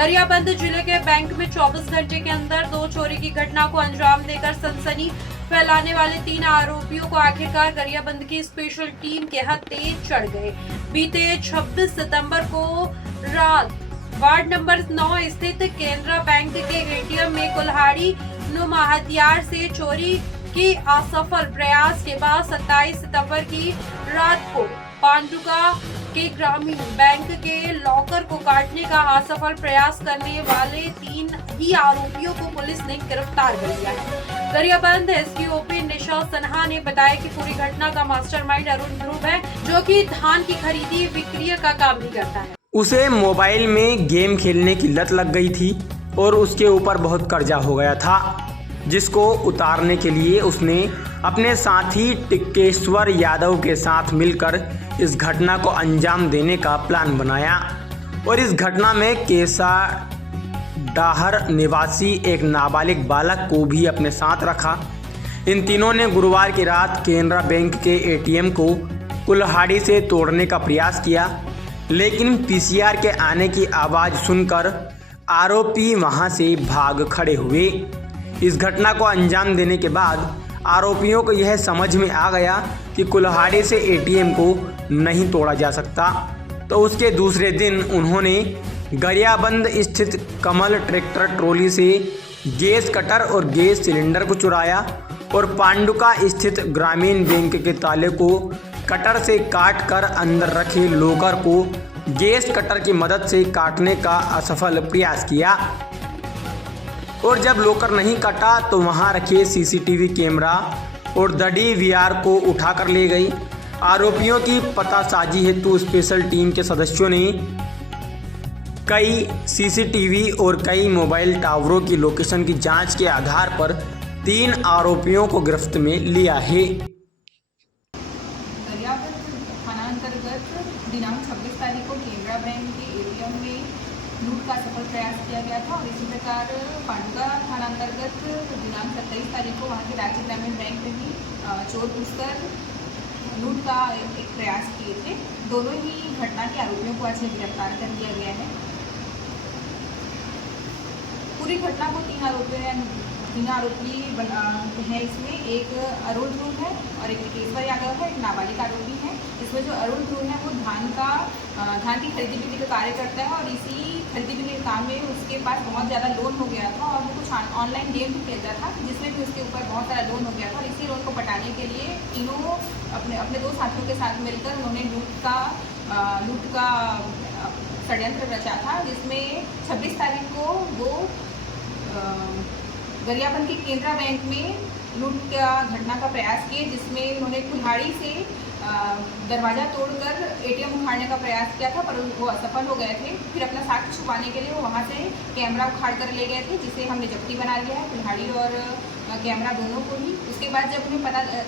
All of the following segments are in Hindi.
गरियाबंद जिले के बैंक में 24 घंटे के अंदर 2 चोरी की घटना को अंजाम देकर सनसनी फैलाने वाले 3 आरोपियों को आखिरकार गरियाबंद की स्पेशल टीम के हत्थे चढ़ गए। बीते 26 सितंबर को रात वार्ड नंबर 9 स्थित केनरा बैंक के एटीएम में कुल्हाड़ी नुमा हथियार से चोरी की असफल प्रयास के बाद 27 सितंबर की रात को पांडुका के ग्रामीण बैंक के लॉकर को काटने का असफल प्रयास करने वाले 3 ही आरोपियों को पुलिस ने गिरफ्तार कर लिया है। गरियाबंद एसडीओपी निशा सिन्हा ने बताया कि पूरी घटना का मास्टरमाइंड अरुण ध्रुव है, जो कि धान की खरीदी बिक्री का काम भी करता है। उसे मोबाइल में गेम खेलने की लत लग गई थी और उसके ऊपर बहुत कर्जा हो गया था, जिसको उतारने के लिए उसने अपने साथी टिक्केश्वर यादव के साथ मिलकर इस घटना को अंजाम देने का प्लान बनाया और इस घटना में केसा डाहर निवासी एक नाबालिग बालक को भी अपने साथ रखा। इन तीनों ने गुरुवार की रात केनरा बैंक के एटीएम को कुल्हाड़ी से तोड़ने का प्रयास किया, लेकिन पीसीआर के आने की आवाज़ सुनकर आरोपी वहां से भाग खड़े हुए। इस घटना को अंजाम देने के बाद आरोपियों को यह समझ में आ गया कि कुल्हाड़ी से एटीएम को नहीं तोड़ा जा सकता, तो उसके दूसरे दिन उन्होंने गरियाबंद स्थित कमल ट्रैक्टर ट्रॉली से गैस कटर और गैस सिलेंडर को चुराया और पांडुका स्थित ग्रामीण बैंक के ताले को कटर से काट कर अंदर रखे लॉकर को गैस कटर की मदद से काटने का असफल प्रयास किया और जब लॉकर नहीं कटा तो वहां रखे सीसीटीवी कैमरा और द डीवीआर को उठाकर ले गई। आरोपियों की पतासाजी हेतु स्पेशल टीम के सदस्यों ने कई सीसीटीवी और कई मोबाइल टावरों की लोकेशन की जांच के आधार पर 3 आरोपियों को गिरफ्त में लिया है। गरियाबंद थाना अंतर्गत दिनांक 26 तारीख को केनरा बैंक के एटीएम में लूट का सफल प्रयास किया गया था और इसी प्रकार पांडुका थाना अंतर्गत दिनांक 27 तारीख को वहाँ के राज्य ग्रामीण बैंक में भी चोर घुसकर लूट का एक प्रयास किए थे। दोनों ही घटना के आरोपियों को आज गिरफ्तार कर लिया गया है। पूरी घटना को 3 आरोपी हैं। इसमें एक अरुण ध्रुव है और एक टिक्केश्वर यादव है, एक नाबालिग आरोपी है। इसमें जो अरुण ध्रुव है वो धान की खरीदी बिक्री का कार्य करता है और इसी खरीदी बिक्री के काम में उसके पास बहुत ज़्यादा लोन हो गया था और वो कुछ ऑनलाइन गेम भी खेलता था, जिसमें भी उसके ऊपर बहुत सारा लोन हो गया था और इसी लोन को पटाने के लिए तीनों अपने 2 साथियों के साथ मिलकर उन्होंने लूट का षड्यंत्र रचा था, जिसमें 26 तारीख को वो गरियाबंद के केनरा बैंक में लूट का घटना का प्रयास किए, जिसमें उन्होंने कुल्हाड़ी से दरवाज़ा तोड़कर एटीएम उखाड़ने का प्रयास किया था, पर वो असफल हो गए थे। फिर अपना साक्ष्य छुपाने के लिए वो वहाँ से कैमरा उखाड़ कर ले गए थे, जिसे हमने जब्ती बना लिया है, कुल्हाड़ी और कैमरा दोनों को ही। उसके बाद जब उन्हें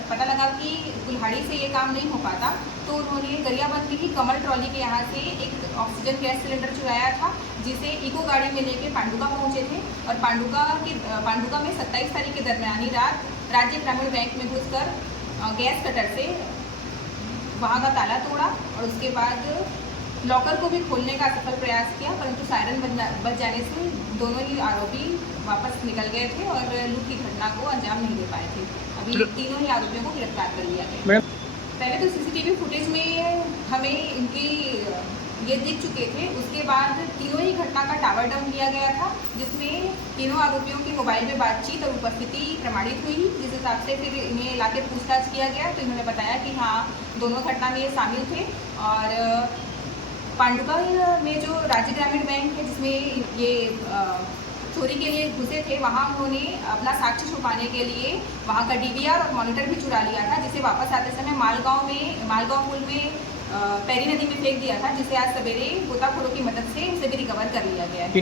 पता लगा कि कुल्हाड़ी से ये काम नहीं हो पाता, तो उन्होंने गरियाबंद की कमल ट्रॉली के यहाँ से एक ऑक्सीजन गैस सिलेंडर चुराया था, जिसे इको गाड़ी में लेके पांडुका पहुँचे थे और पांडुका में 27 तारीख के दरमियानी रात राज्य ग्रामीण बैंक में घुसकर गैस कटर से वहाँ का ताला तोड़ा और उसके बाद लॉकर को भी खोलने का सफल प्रयास किया, परंतु सायरन बज जाने से दोनों ही आरोपी वापस निकल गए थे और लूट की घटना को अंजाम नहीं दे पाए थे। अभी तीनों ही आरोपियों को गिरफ्तार कर लिया गया। पहले तो सीसीटीवी फुटेज में हमें इनकी ये दिख चुके थे। उसके बाद तीनों ही घटना का टावर डाउन किया गया था, जिसमें तीनों आरोपियों की मोबाइल में बातचीत और उपस्थिति प्रमाणित हुई, जिस हिसाब से फिर इन्हें लाके पूछताछ किया गया तो इन्होंने बताया कि हाँ, दोनों घटना में ये शामिल थे। और पांडुका में जो राज्य ग्रामीण बैंक है जिसमें ये चोरी के लिए घुसे थे, वहाँ उन्होंने अपना साक्ष्य छुपाने के लिए वहाँ का डीवीआर और मॉनिटर भी चुरा लिया था, जिसे वापस आते समय मालगांव पुल में पैरी नदी में फेंक दिया था, जिसे आज सवेरे गोताखोरों की मदद से उसे भी रिकवर कर लिया गया है।